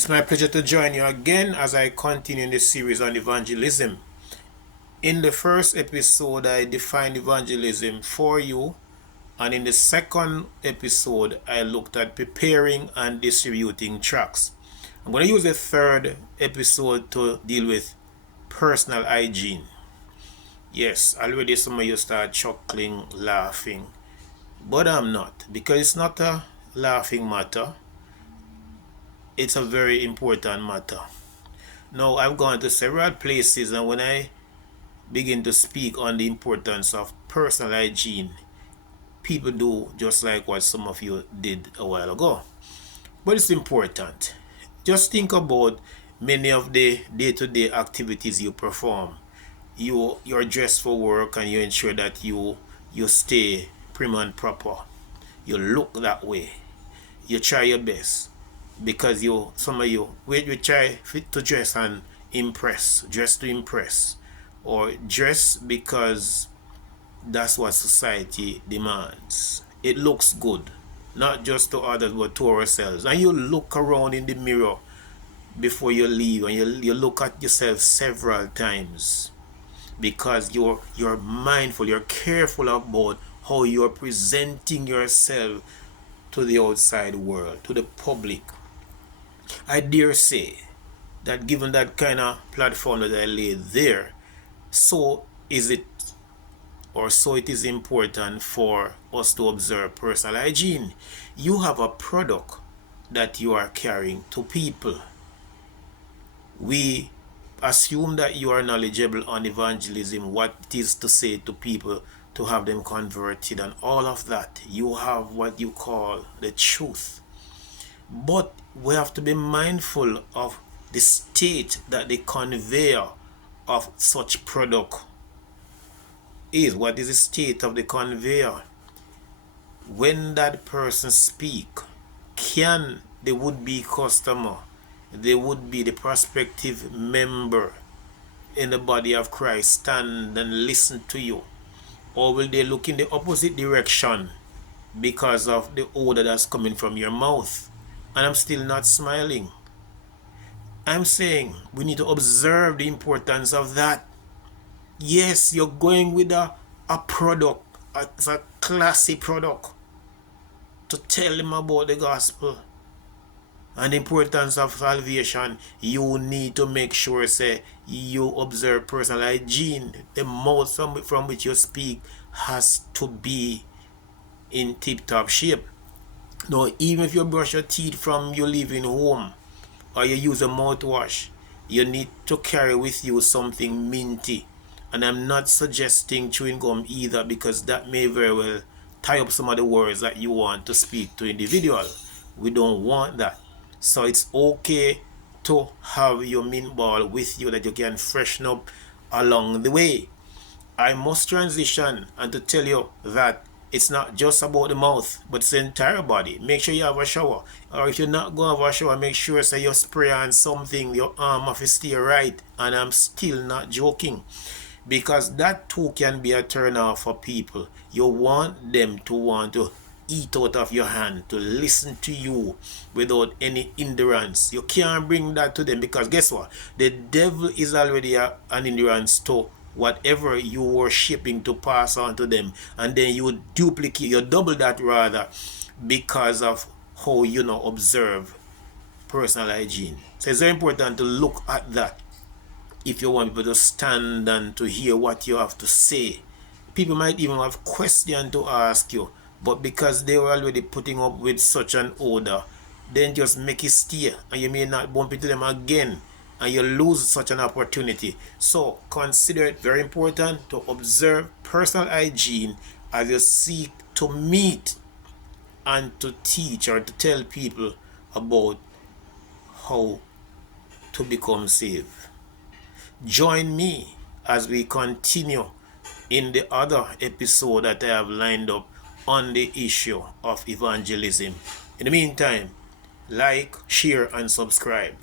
It's my pleasure to join you again as I continue in this series on evangelism. In the first episode, I defined evangelism for you, and in the second episode, I looked at preparing and distributing tracts. I'm going to use the third episode to deal with personal hygiene. Yes, already some of you start chuckling, laughing, but I'm not, because it's not a laughing matter. It's a very important matter. Now, I've gone to several places, and when I begin to speak on the importance of personal hygiene, people do just like what some of you did a while ago. But it's important. Just think about many of the day-to-day activities you perform. You're dressed for work and you ensure that you stay prim and proper. You look that way. You try your best because some of you try to dress and dress to impress, or dress because that's what society demands. It looks good, not just to others but to ourselves. And you look around in the mirror before you leave, and you look at yourself several times because you're mindful, you're careful about how you're presenting yourself to the outside world, to the public. I dare say that given that kind of platform that I laid there, so is it important for us to observe personal hygiene. You have a product that you are carrying to people. We assume that you are knowledgeable on evangelism, what it is to say to people to have them converted and all of that. You have what you call the truth. But we have to be mindful of the state that the conveyor of such product is. What is the state of the conveyor? When that person speak, can the would-be customer, the would-be the prospective member in the body of Christ stand and listen to you? Or will they look in the opposite direction because of the odor that's coming from your mouth? And I'm still not smiling. I'm saying we need to observe the importance of that. Yes, you're going with a product, it's a classy product, to tell them about the gospel and the importance of salvation. You need to make sure, say, you observe personal hygiene. The mouth from which you speak has to be in tip-top shape. Now, even if you brush your teeth from you leaving home, or you use a mouthwash, you need to carry with you something minty. And I'm not suggesting chewing gum either, because that may very well tie up some of the words that you want to speak to individual. We don't want that. So it's okay to have your mint ball with you that you can freshen up along the way. I must transition and to tell you that it's not just about the mouth, but it's the entire body. Make sure you have a shower. Or if you're not going to have a shower, make sure say you spray on something, your arm have to stay right. And I'm still not joking. Because that too can be a turn off for people. You want them to want to eat out of your hand, to listen to you without any hindrance. You can't bring that to them, because guess what? The devil is already an hindrance to whatever you were shipping to pass on to them, and then you double that rather, because of how you observe personal hygiene. So it's very important to look at that if you want people to stand and to hear what you have to say. People might even have questions to ask you, but because they were already putting up with such an odor, then just make it stay, and you may not bump into them again, and you lose such an opportunity. So consider it very important to observe personal hygiene as you seek to meet and to teach or to tell people about how to become saved. Join me as we continue in the other episode that I have lined up on the issue of evangelism. In the meantime, like, share, and subscribe.